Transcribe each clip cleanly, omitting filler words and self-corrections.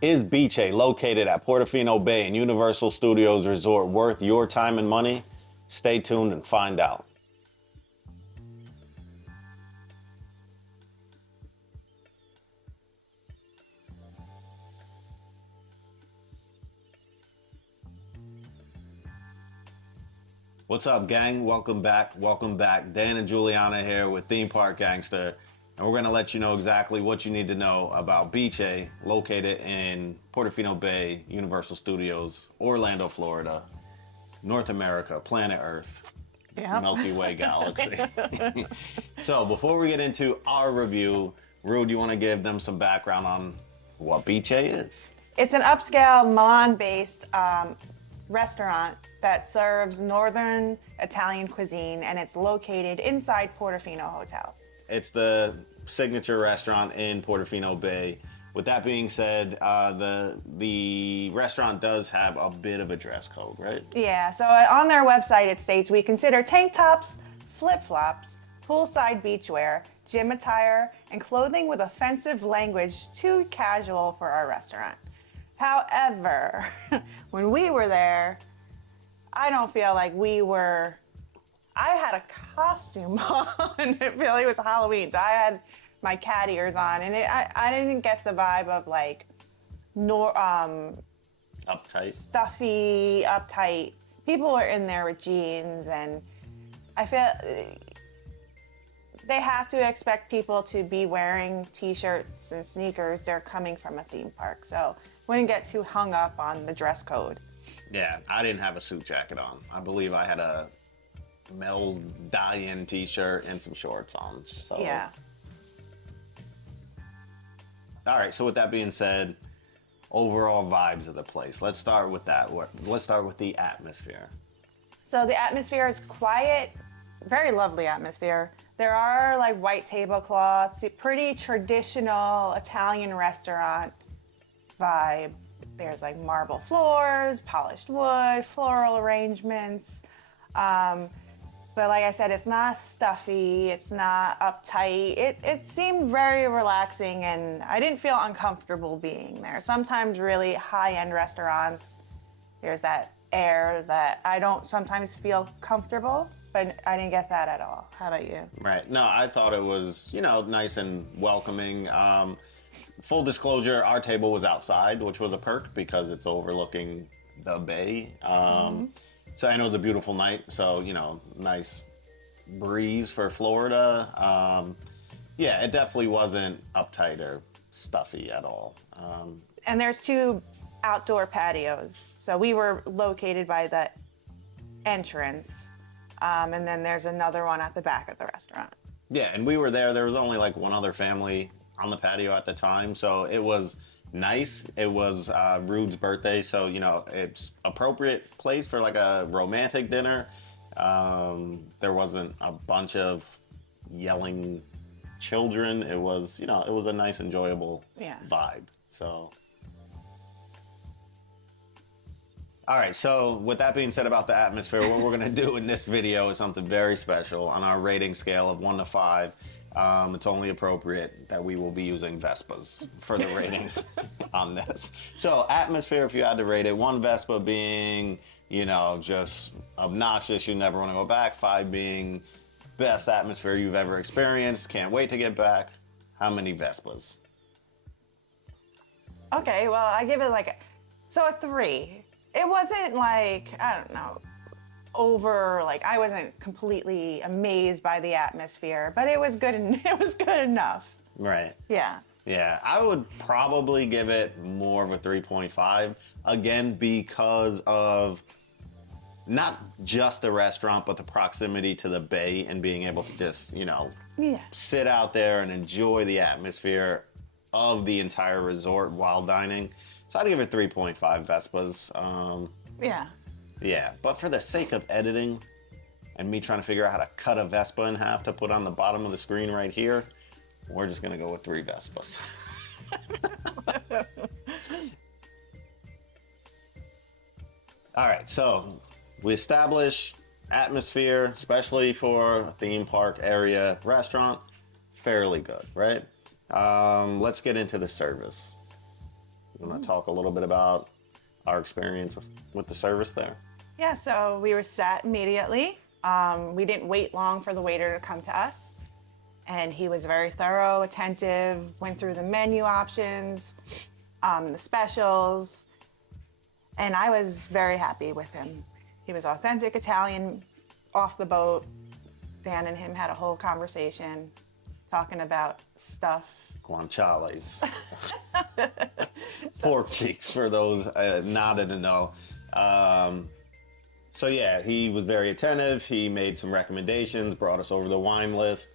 Is Bice, located at Portofino Bay and Universal Studios Resort, worth your time and money? Stay tuned and find out. What's up, gang? Welcome back. Welcome back. Dan and Juliana here with Theme Park Gangster. And we're going to let you know exactly what you need to know about Bice, located in Portofino Bay, Universal Studios, Orlando, Florida, North America, planet Earth, Yep. Milky Way galaxy. So before we get into our review, Rue, do you want to give them some background on what Bice is? It's an upscale Milan-based restaurant that serves Northern Italian cuisine, and it's located inside Portofino Hotel. It's the signature restaurant in Portofino Bay. With that being said, the restaurant does have a bit of a dress code, right? Yeah, so on their website it states, we consider tank tops, flip-flops, poolside beachwear, gym attire, and clothing with offensive language too casual for our restaurant. However, when we were there, I don't feel like I had a costume on. It really was Halloween, so I had my cat ears on, and I didn't get the vibe of like Uptight. stuffy, uptight. People were in there with jeans, and I feel they have to expect people to be wearing t-shirts and sneakers. They're coming from a theme park, so wouldn't get too hung up on the dress code. Yeah, I didn't have a suit jacket on. I believe I had a Mel's die-in t-shirt and some shorts on. So Yeah. All right, so with that being said, overall vibes of the place. Let's start with that. Let's start with the atmosphere. So the atmosphere is quiet, very lovely atmosphere. There are like white tablecloths, a pretty traditional Italian restaurant vibe. There's like marble floors, polished wood, floral arrangements. But like I said, it's not stuffy, it's not uptight. It seemed very relaxing, and I didn't feel uncomfortable being there. Sometimes really high-end restaurants, there's that air that I don't sometimes feel comfortable, but I didn't get that at all. How about you? Right. No, I thought it was, nice and welcoming. Full disclosure, our table was outside, which was a perk because it's overlooking the bay. So I know it's a beautiful night, so, nice breeze for Florida. Yeah, it definitely wasn't uptight or stuffy at all. And there's two outdoor patios. So we were located by the entrance, and then there's another one at the back of the restaurant. Yeah, and we were there. There was only like one other family on the patio at the time, so it was nice. It was Rude's birthday, so it's appropriate place for like a romantic dinner. There wasn't a bunch of yelling children. It was it was a nice, enjoyable vibe. So. All right, so with that being said about the atmosphere, what we're gonna do in this video is something very special. On our rating scale of 1 to 5, it's only appropriate that we will be using Vespas for the rating on this. So atmosphere, if you had to rate it, 1 Vespa being, just obnoxious, you never wanna go back. 5 being best atmosphere you've ever experienced, can't wait to get back. How many Vespas? Okay, well, I give it like a 3. It wasn't like, I don't know, I wasn't completely amazed by the atmosphere, but it was good and it was good enough. Right. Yeah. Yeah, I would probably give it more of a 3.5, again, because of not just the restaurant, but the proximity to the bay and being able to just, sit out there and enjoy the atmosphere of the entire resort while dining. So I'd give it 3.5 Vespas. Yeah. Yeah, but for the sake of editing and me trying to figure out how to cut a Vespa in half to put on the bottom of the screen right here, we're just gonna go with 3 Vespas. All right, so we established atmosphere, especially for a theme park area restaurant, fairly good, right? Let's get into the service. You want to talk a little bit about our experience with the service there? Yeah, so we were sat immediately. We didn't wait long for the waiter to come to us. And he was very thorough, attentive, went through the menu options, the specials, and I was very happy with him. He was authentic Italian off the boat. Dan and him had a whole conversation talking about stuff. Guanciales. Pork cheeks for those not in the know. So yeah, he was very attentive. He made some recommendations, brought us over the wine list.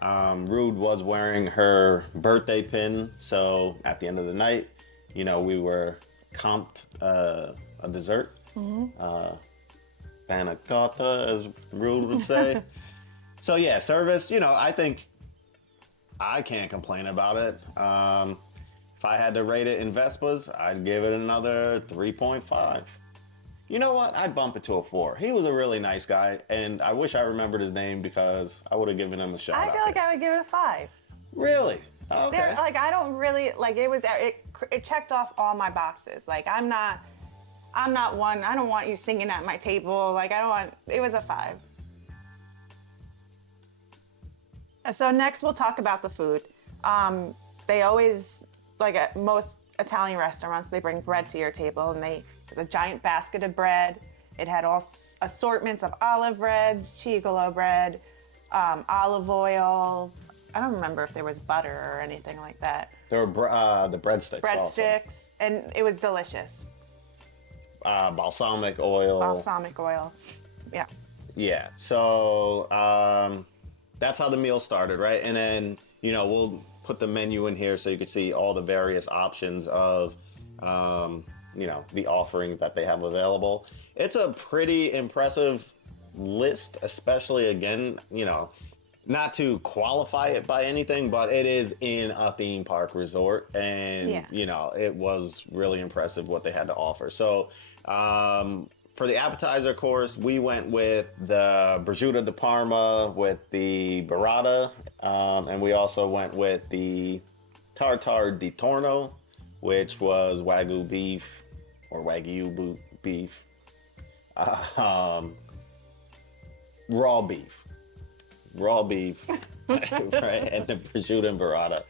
Rude was wearing her birthday pin, so at the end of the night, you know, we were comped a dessert. Panna cotta, as Rude would say. So yeah, service, you know, I think I can't complain about it. If I had to rate it in Vespas, I'd give it another 3.5. You know what? I'd bump it to a 4. He was a really nice guy, and I wish I remembered his name because I would have given him a shout out. I feel like I would give it a 5. Really? Okay. Like, I don't really, like, it checked off all my boxes. Like, I'm not one, I don't want you singing at my table. Like, it was a 5. So next we'll talk about the food. They always, like at most Italian restaurants, they bring bread to your table, and a giant basket of bread. It had all assortments of olive breads, chigolo bread, olive oil. I don't remember if there was butter or anything like that. There were the breadsticks. Breadsticks, and it was delicious. Balsamic oil. Balsamic oil, yeah. Yeah. So that's how the meal started, right? And then, you know, we'll put the menu in here so you can see all the various options of, you know, the offerings that they have available. It's a pretty impressive list, especially, again, you know, not to qualify it by anything, but it is in a theme park resort, and you know, it was really impressive what they had to offer. So for the appetizer course, we went with the prosciutto di Parma with the burrata, and we also went with the tartare di torno, which was wagyu beef or wagyu beef, raw beef, right, and the prosciutto and burrata.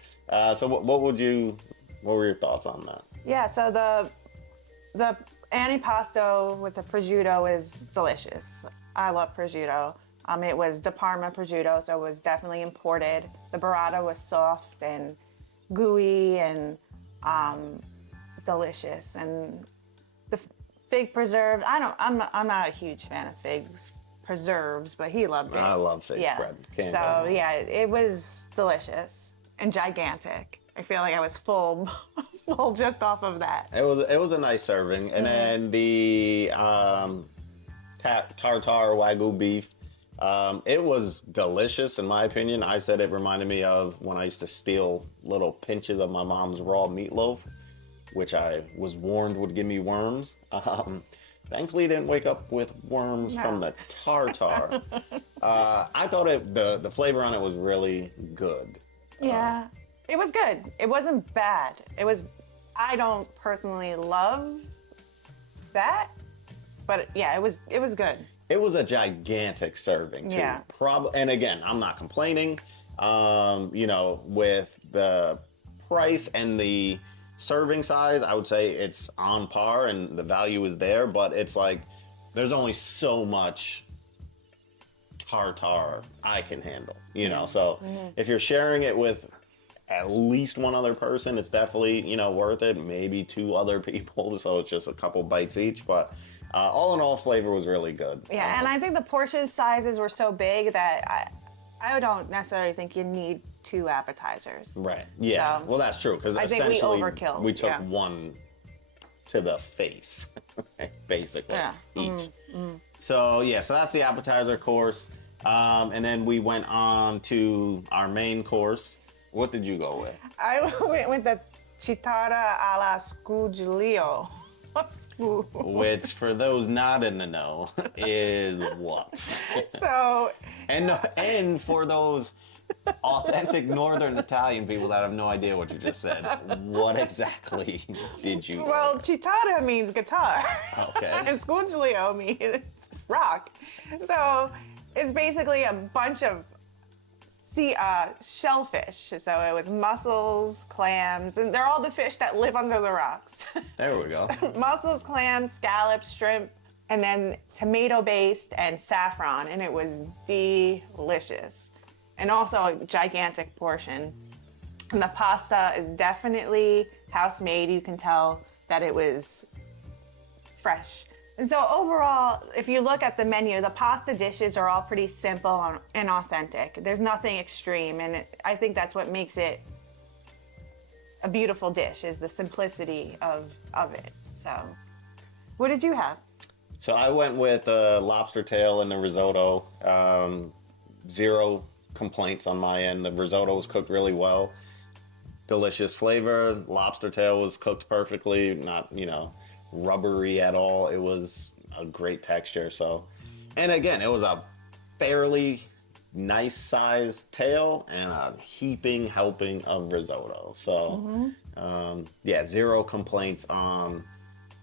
So what were your thoughts on that? Yeah, so the antipasto with the prosciutto is delicious. I love prosciutto. It was di Parma prosciutto, so it was definitely imported. The burrata was soft and gooey and delicious. And the fig preserves, I'm not a huge fan of figs preserves, but he loved it. I love fig spread. So yeah, it was delicious and gigantic. I feel like I was full just off of that. It was a nice serving, and then the tartare wagyu beef. It was delicious, in my opinion. I said it reminded me of when I used to steal little pinches of my mom's raw meatloaf, which I was warned would give me worms. Thankfully, didn't wake up with worms from the tartare. I thought the flavor on it was really good. Yeah, it was good. It wasn't bad. I don't personally love that, but yeah, it was good. It was a gigantic serving too. Yeah. And again, I'm not complaining. You know, with the price and the serving size, I would say it's on par and the value is there, but it's like there's only so much tartare I can handle, you know? So if you're sharing it with at least one other person, it's definitely, you know, worth it. Maybe 2 other people, so it's just a couple bites each, but all in all, flavor was really good. Yeah, and I think the portion sizes were so big that I don't necessarily think you need 2 appetizers. Right. Yeah. So, well, that's true, because essentially we overkilled. We took one to the face, basically, each. So yeah, so that's the appetizer course, and then we went on to our main course. What did you go with? I went with the chitarra alla scuglio. Which, for those not in the know, is what? So, and for those Authentic Northern Italian people that have no idea what you just said. What exactly did you? Well, chitarra means guitar. Okay. And squillo means rock. So it's basically a bunch of shellfish. So it was mussels, clams, and they're all the fish that live under the rocks. There we go. Mussels, clams, scallops, shrimp, and then tomato-based and saffron, and it was delicious. And also a gigantic portion. And the pasta is definitely house-made. You can tell that it was fresh. And so overall, if you look at the menu, the pasta dishes are all pretty simple and authentic. There's nothing extreme, and I think that's what makes it a beautiful dish, is the simplicity of it. So, what did you have? So I went with lobster tail and the risotto. Zero complaints on my end. The risotto was cooked really well. Delicious flavor. Lobster tail was cooked perfectly, not, rubbery at all. It was a great texture. So, and again, it was a fairly nice sized tail and a heaping helping of risotto. So, yeah, zero complaints on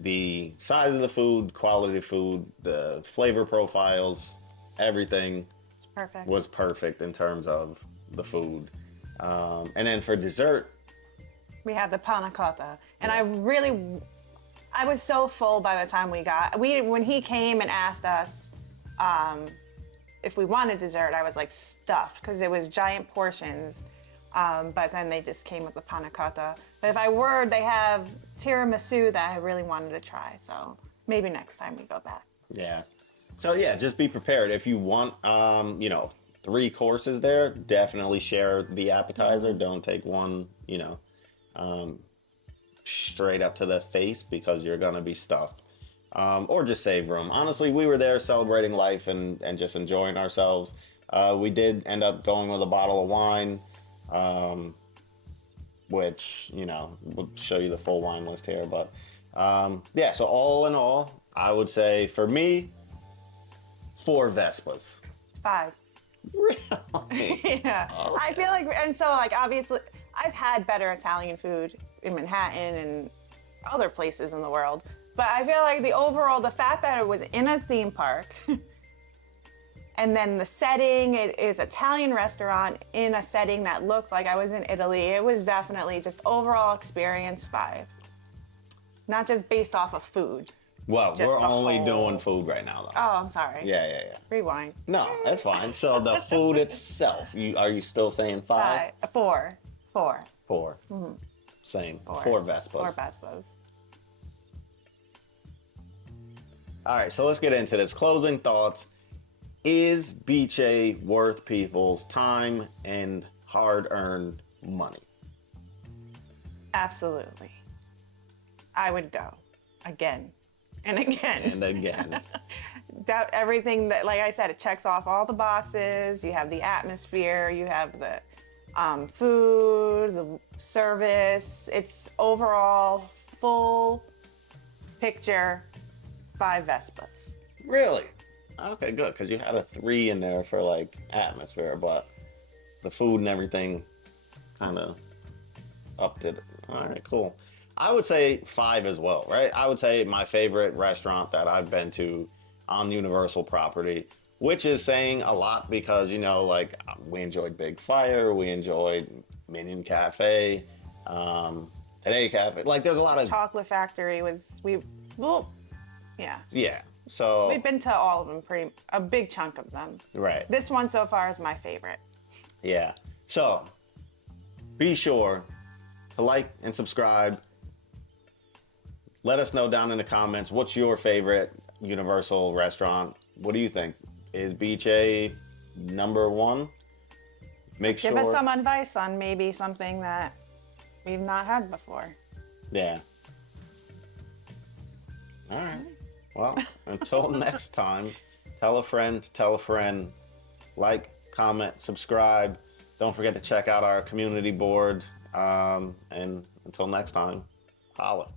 the size of the food, quality of food, the flavor profiles, everything Perfect. was perfect in terms of the food. And then for dessert, We had the panna cotta, and I was so full by the time when he came and asked us if we wanted dessert, I was like stuffed because it was giant portions. But then they just came with the panna cotta. But they have tiramisu that I really wanted to try. So maybe next time we go back. yeah. So yeah, just be prepared. If you want, 3 courses there, definitely share the appetizer. Don't take one, straight up to the face because you're gonna be stuffed. Or just save room. Honestly, we were there celebrating life and just enjoying ourselves. We did end up going with a bottle of wine, which, we'll show you the full wine list here. But yeah, so all in all, I would say for me, 4 Vespas. 5. Really? Yeah. Okay. I feel like, and so like obviously, I've had better Italian food in Manhattan and other places in the world. But I feel like the fact that it was in a theme park, and then the setting, it is Italian restaurant in a setting that looked like I was in Italy. It was definitely just overall experience 5. Not just based off of food. Well, Just we're the only whole- doing food right now, though. Oh, I'm sorry. Yeah. Rewind. No, that's fine. So the food itself, are you still saying 5? 4. 4. 4. Same. 4 Vespas. 4 Vespas. All right, so let's get into this. Closing thoughts. Is Bice worth people's time and hard-earned money? Absolutely. I would go again and again. And again. Everything that, like I said, it checks off all the boxes. You have the atmosphere, you have the food, the service. It's overall full picture 5 Vespas. Really? Okay, good, because you had a 3 in there for like atmosphere, but the food and everything kind of upped it. All right, cool. I would say 5 as well, right? I would say my favorite restaurant that I've been to on Universal property, which is saying a lot because, we enjoyed Big Fire, we enjoyed Minion Cafe, Today Cafe. Like, there's a lot of... Chocolate Factory yeah. Yeah, so... We've been to all of them, a big chunk of them. Right. This one so far is my favorite. Yeah. So, be sure to like and subscribe. Let us know down in the comments, what's your favorite Universal restaurant? What do you think? Is Bice number 1? Give us some advice on maybe something that we've not had before. Yeah. All right. Well, until next time, tell a friend, like, comment, subscribe. Don't forget to check out our community board. And until next time, holla.